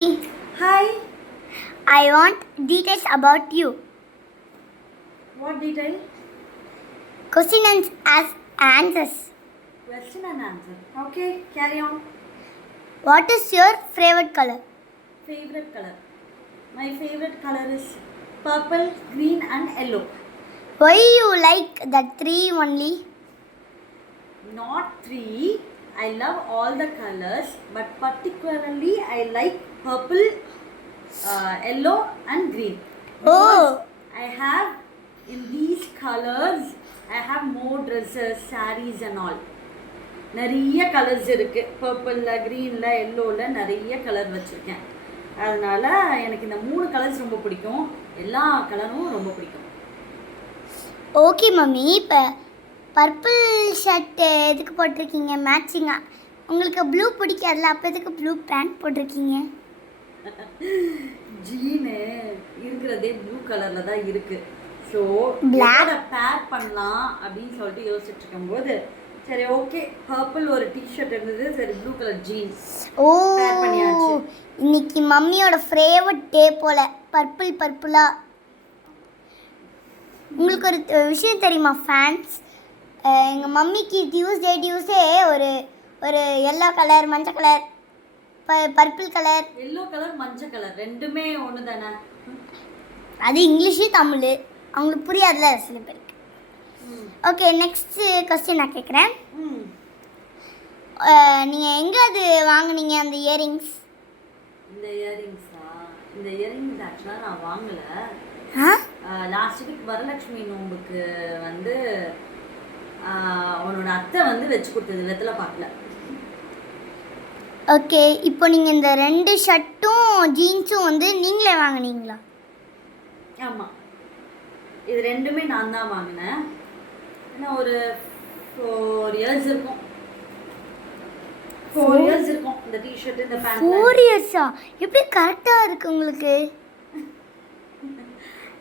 Hi. I want details about you. What detail? Question and answers. Question and answer. Okay, carry on. What is your favorite color? Favorite color. My favorite color is purple, green and yellow. Why you like that three only? Not three. I love all the colors, but particularly I like purple, yellow and green. Because Oh, I have in these colors, I have more dresses, sarees and all. நிறைய colours இருக்குது பர்பிளில் க்ரீனில் எல்லோவில் நிறைய colour வச்சுருக்கேன். அதனால் எனக்கு இந்த 3 colours ரொம்ப பிடிக்கும். எல்லா கலரும் ரொம்ப பிடிக்கும். Okay mummy. இப்போ பர்பிள் ஷர்ட் எதுக்கு போட்டிருக்கீங்க மேட்சிங்காக? உங்களுக்கு ப்ளூ பிடிக்காதுல, அப்போ எதுக்கு ப்ளூ பேண்ட் போட்டிருக்கீங்க? ஜீனு இருக்கிறதே ப்ளூ கலரில் தான் இருக்குது. So Black? பேர் பண்ணலாம் அப்படின்னு சொல்லிட்டு யோசிச்சுட்டு இருக்கும்போது சரி ஓகே பர்பிள் ஒரு டிஷர்ட் இருந்தது, சரி ப்ளூ கலர் ஜீன்ஸ் ஓ, பேர் பண்ணியாச்சு. இன்னைக்கு மம்மியோட ஃபேவரட் டே போல் பர்பிளா. உங்களுக்கு ஒரு விஷயம் தெரியுமா ஃபேன்ஸ்? எங்கள் மம்மிக்கு டியூஸ்டே ஒரு ஒரு எல்லோ கலர், மஞ்சள் colour, purple colour. Yellow colour மஞ்சள் கலர் ரெண்டுமே ஒன்று தானே? அது இங்கிலீஷு தமிழ் அவங்களுக்கு புரியாதுல சில பேருக்கு. ஓகே, நெக்ஸ்ட் கொஸ்டின் நான் கேட்குறேன். நீங்கள் எங்கே அது வாங்குனீங்க அந்த இயரிங்ஸ்? இந்த இயரிங்ஸா? இந்த இயரிங்ஸ் ஆக்சுவலாக நான் வாங்கலை. லாஸ்ட் வீக் வரலட்சுமி நோம்புக்கு வந்து உன்னோட அத்தை வந்து வச்சு கொடுத்தது வெத்தலை பார்க்கல. ஓகே, இப்போ நீங்கள் இந்த 2 ஷர்ட்டும் ஜீன்ஸும் வந்து நீங்களே வாங்கினீங்களா? ஆமாம், இது ரெண்டுமே நான் தான் வாங்கினேன். ஏன்னா ஒரு 4 இயர்ஸ் இருக்கும். 4 இயர்ஸ் இருக்கும் இந்த டிஷர்ட் இந்த பேண்ட். 4 இயர்ஸா? எப்படி கரெக்டாக இருக்குது உங்களுக்கு?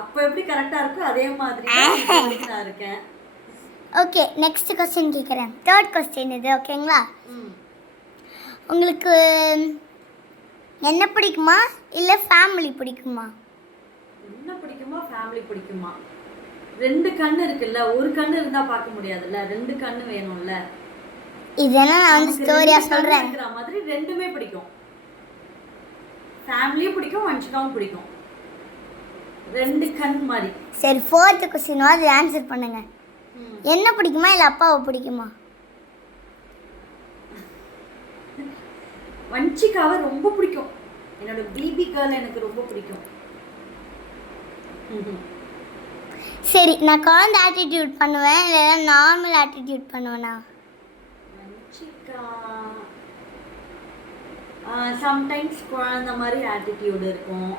அப்போ எப்படி கரெக்டாக இருக்கோ அதே மாதிரி நான் இருக்கேன். ஓகே, நெக்ஸ்ட் கொஸ்டின் கேட்குறேன். 3rd கொஸ்டின் இது, ஓகேங்களா? உங்களுக்கு என்ன பிடிக்குமா இல்லை ஃபேமிலி பிடிக்குமா? என்ன பிடிக்குமா ஃபேமிலி பிடிக்குமா? 2 கண்ணு இருக்குல்ல, ஒரு கண்ணு இருந்தால் பார்க்க முடியாதுல்ல, 2 கண்ணு வேணும்ல. இதெல்லாம் நான் வந்து ஸ்டோரியாக சொல்கிறேன். இருக்கிற மாதிரி ரெண்டுமே பிடிக்கும். ஃபேமிலியும் பிடிக்கும், வன்ஷிகாவும் பிடிக்கும். 2 கண் மாதிரி. சரி, 4th கொஸ்டினாவது ஆன்சர் பண்ணுங்க. என்ன பிடிக்குமா இல்லை அப்பாவை பிடிக்குமா? வன்ஷிகாவை ரொம்ப பிடிக்கும். என்னோட பேபி கேர்ள் எனக்கு ரொம்ப பிடிக்கும். சரி, நான் குழந்தை ஆட்டிடியூட் பண்ணுவேன் இல்லை நார்மல் ஆட்டிடியூட் பண்ணுவேனா? வன்ஷிகா சம்டைம்ஸ் குழந்த மாதிரி ஆட்டிடியூட் இருக்கும்.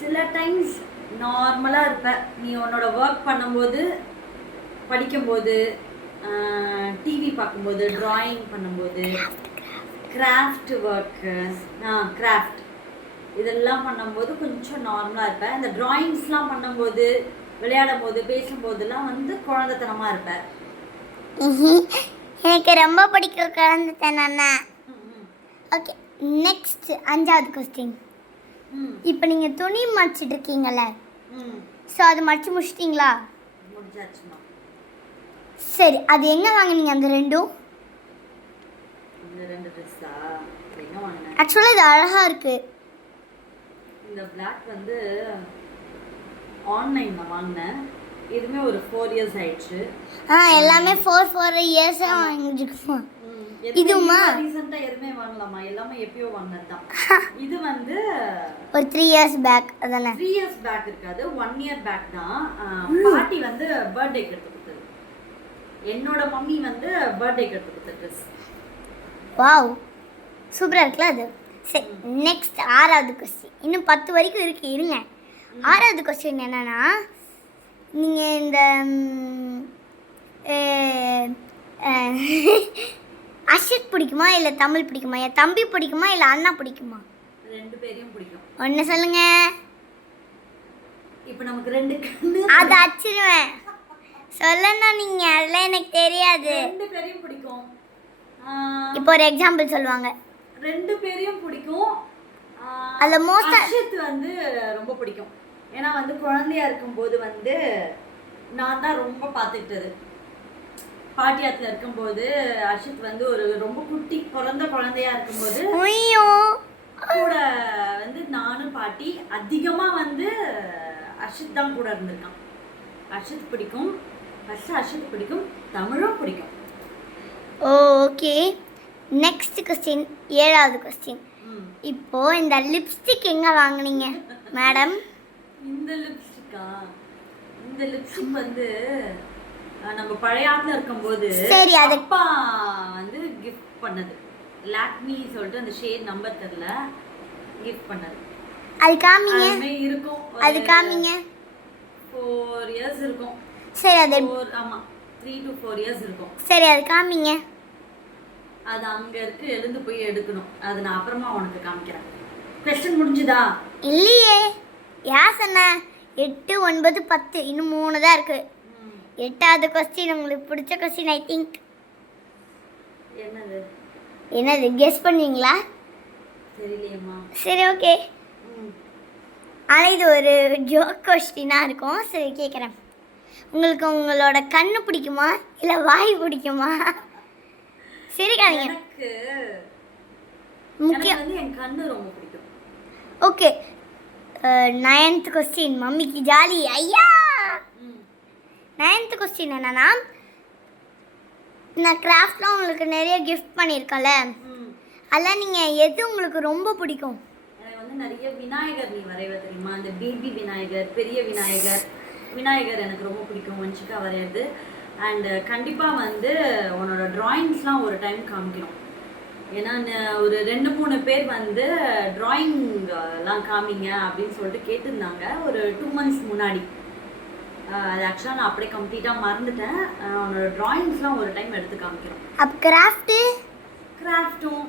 சில டைம்ஸ் நார்மலாக இருப்பேன். நீ உன்னோட ஒர்க் பண்ணும்போது, படிக்கும்போது, டிவி பார்க்கும்போது, ட்ராயிங் பண்ணும்போது, கிராஃப்ட் ஒர்க்கு, கிராஃப்ட் இதெல்லாம் பண்ணும்போது கொஞ்சம் நார்மலாக இருப்பேன். இந்த ட்ராயிங்ஸ்லாம் பண்ணும்போது, விளையாடும் போது, பேசும்போதெல்லாம் வந்து குழந்தைத்தனமாக இருப்பேன். எனக்கு ரொம்ப பிடிக்கும் குழந்தைத்தனா. ஓகே, நெக்ஸ்ட் 5வது கொஸ்டின். இப்போ நீங்கள் துணி மடிச்சிட்டு இருக்கீங்கல்ல, ஸோ அது மடிச்சு முடிச்சிட்டிங்களா? முடிஞ்சாச்சுமா. சரி, அது எங்கே வாங்கினீங்க அந்த 2ம்? இந்த 2 ட்ரெஸ்ஸா எங்கே வாங்கினேன்? ஆக்சுவலாக இது அழகாக இருக்குது. இந்த பிளாக் வந்து ஆன்லைனில் வாங்கினேன். இதுவுமே ஒரு 4 இயர்ஸ் ஆயிடுச்சு. எல்லாமே 4 இயர்ஸாக வாங்கிட்டுருக்குமா? இதுவுமா? ரீசெண்டாக எதுவுமே வாங்கலாமா, எல்லாமே எப்பயோ வாங்கினது தான். இது வந்து ஒரு 3 இயர்ஸ் பேக். அதானே? 3 இயர்ஸ் பேக் இருக்காது, 1 இயர் பேக் தான். பாட்டி வந்து பர்த்டேக்கு எடுத்து கொடுத்தது. என்னோட மம்மி வந்து பர்த்டேக்கு எடுத்து கொடுத்த ட்ரெஸ். வாவ், சூப்பராக இருக்குல்ல அது. சரி, நெக்ஸ்ட் 6வது கொஸ்டின். இன்னும் 10 வரைக்கும் இருக்கு, இருங்க. 6வது கொஸ்டின் என்னன்னா, நீங்கள் இந்த அஷித் பிடிக்குமா இல்லை தமிழ் பிடிக்குமா? என் தம்பி பிடிக்குமா இல்லை அண்ணா பிடிக்குமா? 2 பேரையும் பிடிக்கும். ஒன்று சொல்லுங்க. இப்போ நமக்கு 2 கண்ணு. அதை அச்சிருவேன். சொல்லணும் நீங்கள், அதெல்லாம் எனக்கு தெரியாது. 2 பேரையும் பிடிக்கும். இப்போ ஒரு எக்ஸாம்பிள் சொல்லுவாங்க. 2 பேரையும் பிடிக்கும். அதில் மோஸ்டா அர்ஷித் வந்து ரொம்ப பிடிக்கும். ஏன்னா வந்து குழந்தையா இருக்கும்போது வந்து நான் தான் ரொம்ப பார்த்துக்கிட்டது. பாட்டியாத்துல இருக்கும்போது அர்ஷித் வந்து ஒரு ரொம்ப குட்டி பிறந்த குழந்தையா இருக்கும்போது ஐயோ கூட வந்து நானும் பாட்டி அதிகமா வந்து அர்ஷித் தான் கூட இருந்திருக்கான். அர்ஷித் பிடிக்கும், ஃபர்ஸ்ட் அர்ஷித் பிடிக்கும், தமிழும் பிடிக்கும். ஓகே. நெக்ஸ்ட் கொஸ்டின், 7வது கொஸ்டின். இப்போ இந்த லிப்ஸ்டிக் எங்க வாங்குனீங்க மேடம்? இந்த லிப்ஸ்டிக்கா? இந்த லிப்ஸ்டிக் வந்து நம்ம பழைய ஆத்துல இருக்கும்போது சரி, அது அப்பா வந்து கிஃப்ட் பண்ணது. லாக்மி சொல்லிட்டு அந்த ஷேட் நம்பர் தெரியல, கிஃப்ட் பண்ணது. அது காமிங்க, அதுமே இருக்கும். அது காமிங்க. 4 இயர்ஸ் இருக்கும். சரி அது ஆமா 3 to 4 இயர்ஸ் இருக்கும். சரி அது காமிங்க. அது அங்க இருக்கு, எழுந்து போய் எடுக்கணும். அது நான் அப்புறமா உனக்கு காமிக்கிறேன். கொஸ்டின் முடிஞ்சுதா? இல்லையே, யார் சொன்ன? 8, 9, 10 இன்னும் 3 தான் இருக்கு. 8வது கொஸ்டின் உங்களுக்கு பிடிச்ச கொஸ்டின் ஐ திங்க். என்னது? என்னது கெஸ் பண்ணுவீங்களா? தெரியலையேம்மா. சரி ஓகே. ஆனால் இது ஒரு ஜோக் கொஸ்டினாக இருக்கும். சரி கேட்குறேன். உங்களுக்கு உங்களோட கண்ணு பிடிக்குமா இல்லை வாய் பிடிக்குமா? சரி காமிங்க. எனக்கு முக்கியம் வந்து என் கண்ணு ரொம்ப பிடிக்கும். ஓகே. 9th கொஸ்டின் மம்மிக்கு ஜாலி. ஐயா 9th கொஸ்டின் என்னன்னா, நான் கிராஃப்ட்லாம் உங்களுக்கு நிறைய கிஃப்ட் பண்ணியிருக்கேன்ல, அதெல்லாம் நீங்கள் எது உங்களுக்கு ரொம்ப பிடிக்கும்? எனக்கு வந்து நிறைய விநாயகர் நீ வரைவ தெரியுமா? அந்த பேபி விநாயகர், பெரிய விநாயகர், விநாயகர் எனக்கு ரொம்ப பிடிக்கும் வஞ்சிக்கா வரையிறது. அண்ட் கண்டிப்பாக வந்து உன்னோட ட்ராயிங்ஸ்லாம் ஒரு டைம் காமிக்கணும். ஏன்னா ஒரு 2-3 பேர் வந்து ட்ராயிங்லாம் காமிங்க அப்படின்னு சொல்லிட்டு கேட்டிருந்தாங்க ஒரு 2 months முன்னாடி. அது ஆக்சுவலாக நான் அப்படியே கம்ப்ளீட்டாக மறந்துட்டேன். உன்னோட ட்ராயிங்ஸ்லாம் ஒரு டைம் எடுத்து காமிக்கிறோம். அப்போ கிராஃப்ட்டும்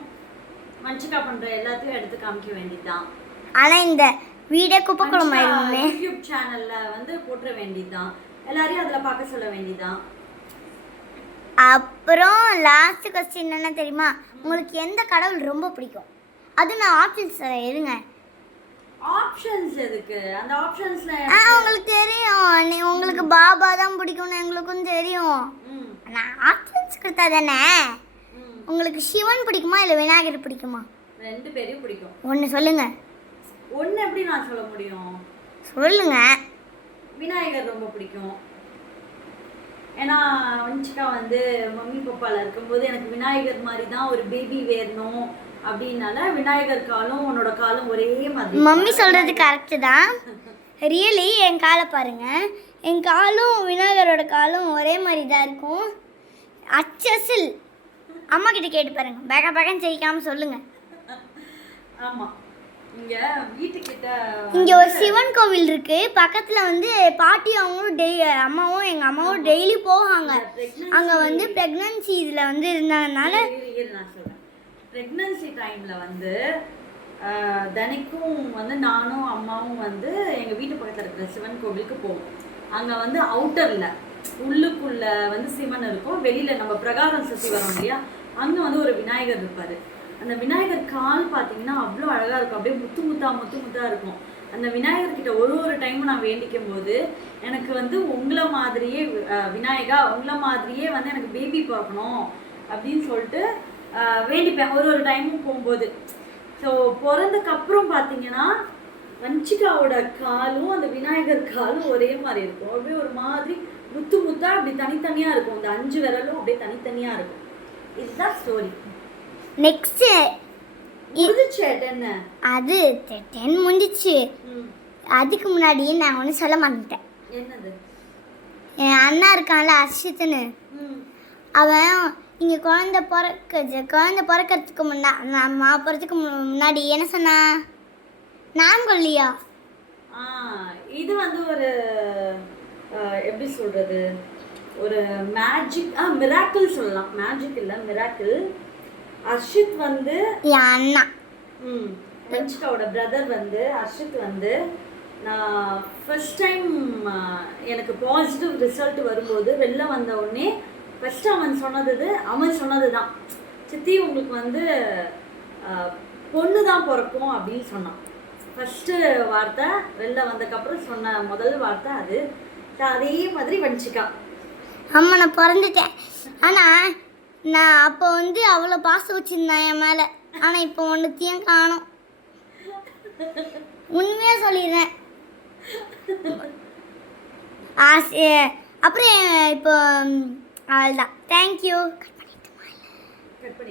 மஞ்சிக்கா பண்ணுற எல்லாத்தையும் எடுத்து காமிக்க வேண்டியதுதான். ஆனால் இந்த வீடியோ குப்பைக்குளம் யூடியூப் சேனலில் வந்து போட்டுற வேண்டியதுதான். எல்லாரையும் அதில் பார்க்க சொல்ல வேண்டியதுதான். அப்புறம் லாஸ்ட் கொஸ்டின் என்ன தெரியுமா? உங்களுக்கு எந்த கடவுள் ரொம்ப பிடிக்கும்? அது நான் ஆப்ஷன்ஸ் இருங்க. ஆப்ஷன்ஸ் எதுக்கு? அந்த ஆப்ஷன்ஸ்ல உங்களுக்கு தெரியும், உங்களுக்கு பாபா தான் பிடிக்கும்னு எங்களுக்கும் தெரியும். நான் ஆப்ஷன்ஸ் கொடுத்தா தானே. உங்களுக்கு சிவன் பிடிக்குமா இல்லை விநாயகர் பிடிக்குமா? 2 பேரையும் பிடிக்கும். ஒன்று சொல்லுங்க. ஒன்று எப்படி நான் சொல்ல முடியும்? சொல்லுங்க. விநாயகர் ரொம்ப பிடிக்கும். ஏன்னா வஞ்சிக்கா வந்து மம்மி பப்பாவில் இருக்கும்போது எனக்கு விநாயகர் மாதிரி தான் ஒரு பேபி வேணும் அப்படின்னால விநாயகர் காலும் உன்னோட காலும் ஒரே மாதிரி. மம்மி சொல்கிறது கரெக்டு தான். ரியலி என் காலை பாருங்க, என் காலும் விநாயகரோட காலும் ஒரே மாதிரி தான் இருக்கும். அச்சசில் அம்மா கிட்ட கேட்டு பாருங்க, பேக பேகன்னு சிரிக்காமல் சொல்லுங்க. ஆமாம், இங்கே வீட்டுக்கிட்ட இங்கே ஒரு சிவன் கோவில் இருக்கு பக்கத்தில். வந்து பாட்டி அவங்களும் அம்மாவும் எங்கள் அம்மாவும் டெய்லி போவாங்க. அங்கே வந்து ப்ரெக்னன்சி இதில் வந்து இருந்ததுனால நான் சொல்கிறேன். ப்ரெக்னன்சி டைமில் வந்து தினைக்கும் வந்து நானும் அம்மாவும் வந்து எங்கள் வீட்டு பக்கத்தில் இருக்கிற சிவன் கோவிலுக்கு போவோம். அங்கே வந்து அவுட்டரில் உள்ளுக்குள்ளே வந்து சிவன் இருக்கும், வெளியில் நம்ம பிரகாரம் சுற்றி வரோம் இல்லையா, அங்கே வந்து ஒரு விநாயகர் இருப்பார். அந்த விநாயகர் கால் பார்த்தீங்கன்னா அவ்வளோ அழகாக இருக்கும், அப்படியே முத்து முத்தாக இருக்கும். அந்த விநாயகர்கிட்ட ஒரு டைமும் நான் வேண்டிக்கும் போது எனக்கு வந்து உங்களை மாதிரியே விநாயகா உங்களை மாதிரியே வந்து எனக்கு பேபி பார்க்கணும் அப்படின்னு சொல்லிட்டு வேண்டிப்பேன் ஒரு டைமும் போகும்போது. ஸோ பிறந்தக்கப்புறம் பார்த்தீங்கன்னா வஞ்சிகாவோட காலும் அந்த விநாயகர் காலும் ஒரே மாதிரி இருக்கும். அப்படியே ஒரு மாதிரி முத்தா அப்படி தனித்தனியாக இருக்கும். அந்த 5 விரலும் அப்படியே தனித்தனியாக இருக்கும். இதுதான் ஸ்டோரி. நெக்ஸ்ட் முடிஞ்சிச்சு. என்ன அது 10 முடிஞ்சிச்சு. அதுக்கு முன்னாடி நான் ஒன்று சொல்ல மாட்டேன். என்னது? என் அண்ணா இருக்கான்ல அர்ஷித்னு, அவன் இங்கே குழந்தை பிறக்கிறதுக்கு முன்னாடி என்ன சொன்னா? நான் கொல்லியா? இது வந்து ஒரு எப்படி சொல்றது, ஒரு மேஜிக் மிராக்கிள் சொல்லலாம். மேஜிக் இல்லை, மிராக்கிள். அர்ஷித் வந்து என் அண்ணா, வஞ்சிகாவோட பிரதர் வந்து அர்ஷித் வந்து நான் ஃபர்ஸ்ட் டைம் எனக்கு பாசிட்டிவ் ரிசல்ட் வரும்போது வெளில வந்த உடனே ஃபர்ஸ்ட் அவன் சொன்னது தான், சித்தி உங்களுக்கு வந்து பொண்ணு தான் பிறக்கும் அப்படின்னு சொன்னான். ஃபஸ்ட்டு வார்த்தை வெளில வந்ததுக்கப்புறம் சொன்ன முதல் வார்த்தை அது. அதே மாதிரி வஞ்சிக்கா. ஆமாம், நான் பிறந்துட்டேன். ஆனால் நான் அப்போ வந்து அவ்வளோ பாசம் வச்சுருந்தேன் என் மேலே. ஆனால் இப்போ ஒன்றுத்தையும் காணோம். உண்மையாக சொல்லிடுறேன். அப்புறம் இப்போ அவ்வளோதான். தேங்க்யூ. கட் பண்ணி